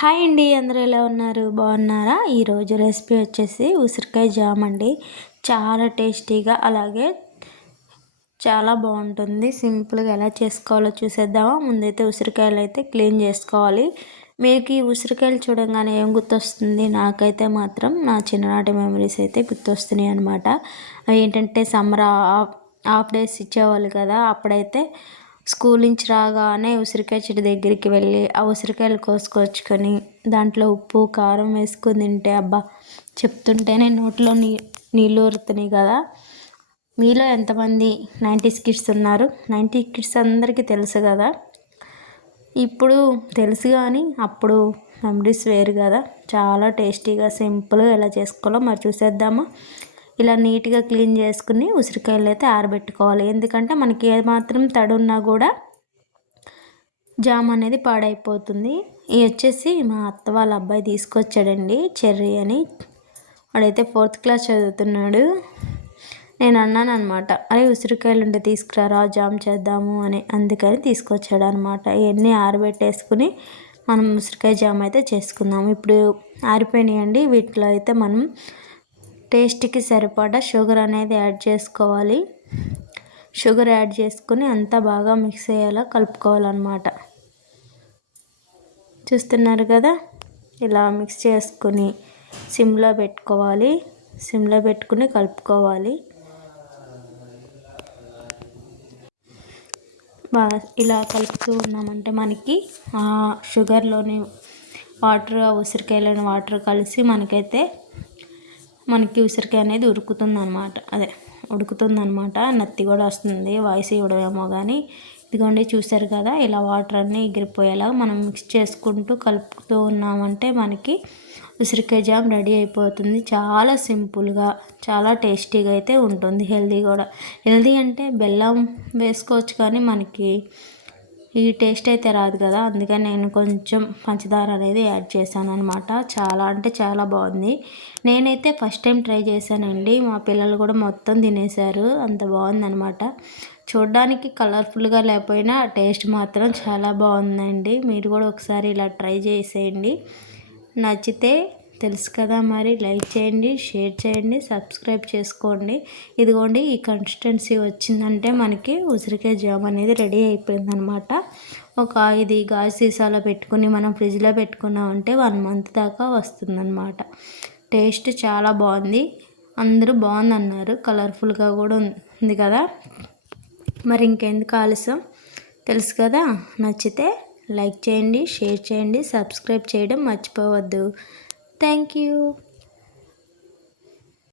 Hi అండి అందరూ ఎలా ఉన్నారు? బాగున్నారా? ఈరోజు రెసిపీ వచ్చేసి ఉసిరికాయ జామ్ అండి. చాలా టేస్టీగా అలాగే చాలా బాగుంటుంది. సింపుల్గా ఎలా చేసుకోవాలో చూసేద్దామా? ముందైతే ఉసిరికాయలు అయితే క్లీన్ చేసుకోవాలి. మీకు ఈ ఉసిరికాయలు చూడంగానే ఏం గుర్తొస్తుంది? నాకైతే మాత్రం నా చిన్ననాటి మెమరీస్ అయితే గుర్తొస్తున్నాయి అనమాట అవి ఏంటంటే సమ్మర్ హాఫ్ డేస్ ఇచ్చేవాళ్ళు కదా అప్పుడైతే స్కూల్ నుంచి రాగానే ఉసిరికాయ చెట్టు దగ్గరికి వెళ్ళి ఆ ఉసిరికాయలు కోసుకొచ్చుకొని దాంట్లో ఉప్పు కారం వేసుకొని తింటే అబ్బా! చెప్తుంటేనే నోట్లో నీ నీళ్ళు ఊరుతున్నాయి కదా! మీలో ఎంతమంది నైంటీస్ కిడ్స్ ఉన్నారు? నైంటీ కిడ్స్ అందరికీ తెలుసు కదా! ఇప్పుడు తెలుసు కానీ అప్పుడు మెమరీస్ వేరు కదా! చాలా టేస్టీగా సింపుల్గా ఎలా చేసుకోవాలో మరి చూసేద్దామా? ఇలా నీట్గా క్లీన్ చేసుకుని ఉసిరికాయలు అయితే ఆరబెట్టుకోవాలి. ఎందుకంటే మనకి ఏమాత్రం తడున్నా ఉన్నా కూడా జామ్ అనేది పాడైపోతుంది. ఇవి వచ్చేసి మా అత్త వాళ్ళ అబ్బాయి తీసుకొచ్చాడండి చెర్రీ అని. వాడైతే ఫోర్త్ క్లాస్ చదువుతున్నాడు. నేను అన్నాను అనమాట అరే ఉసిరికాయలు ఉంటే తీసుకురారా జామ్ చేద్దాము అని. అందుకని తీసుకొచ్చాడు అనమాట ఇవన్నీ ఆరబెట్టేసుకుని మనం ఉసిరికాయ జామ్ అయితే చేసుకుందాం ఇప్పుడు ఆరిపోయినాయండి. వీటిలో అయితే మనం టేస్ట్కి సరిపడా షుగర్ అనేది యాడ్ చేసుకోవాలి. షుగర్ యాడ్ చేసుకుని అంతా బాగా మిక్స్ అయ్యేలా కలుపుకోవాలన్నమాట. చూస్తున్నారు కదా? ఇలా మిక్స్ చేసుకుని సిమ్లో పెట్టుకోవాలి. సిమ్లో పెట్టుకుని కలుపుకోవాలి. బాగా ఇలా కలుపుతూ ఉన్నామంటే మనకి షుగర్లోని వాటర్ ఉసిరికాయలోని వాటర్ కలిసి మనకైతే మనకి ఉసిరికాయ అనేది ఉరుకుతుంది అనమాట అదే ఉడుకుతుంది అనమాట నత్తి కూడా వస్తుంది వాయిస్ ఇవ్వడమేమో కానీ ఇదిగోండి చూసారు కదా ఇలా వాటర్ అన్నీ ఎగిరిపోయేలా మనం మిక్స్ చేసుకుంటూ కలుపుతూ ఉన్నామంటే మనకి ఉసిరికాయ జామ్ రెడీ అయిపోతుంది. చాలా సింపుల్గా చాలా టేస్టీగా అయితే ఉంటుంది. హెల్దీ కూడా. హెల్దీ అంటే బెల్లం వేసుకోవచ్చు కానీ మనకి ఈ టేస్ట్ అయితే రాదు కదా అందుకని నేను కొంచెం పంచదార అనేది యాడ్ చేశాను అనమాట చాలా అంటే చాలా బాగుంది. నేనైతే ఫస్ట్ టైం ట్రై చేశానండి. మా పిల్లలు కూడా మొత్తం తినేశారు. అంత బాగుందనమాట చూడడానికి కలర్ఫుల్గా లేకపోయినా టేస్ట్ మాత్రం చాలా బాగుందండి. మీరు కూడా ఒకసారి ఇలా ట్రై చేసేయండి. నచ్చితే తెలుసు కదా మరి. లైక్ చేయండి షేర్ చేయండి సబ్స్క్రైబ్ చేసుకోండి. ఇదిగోండి ఈ కన్సిస్టెన్సీ వచ్చిందంటే మనకి ఉసిరికాయ జామ్ అనేది రెడీ అయిపోయిందనమాట ఒక ఐదు గాజు సీసాలో పెట్టుకుని మనం ఫ్రిడ్జ్లో పెట్టుకున్నామంటే వన్ మంత్ దాకా వస్తుందన్నమాట. టేస్ట్ చాలా బాగుంది. అందరూ బాగుందన్నారు. కలర్ఫుల్గా కూడా ఉంది కదా. మరి ఇంకెందుకు ఆలస్యం? తెలుసు కదా? నచ్చితే లైక్ చేయండి షేర్ చేయండి సబ్స్క్రైబ్ చేయడం మర్చిపోవద్దు. Thank you.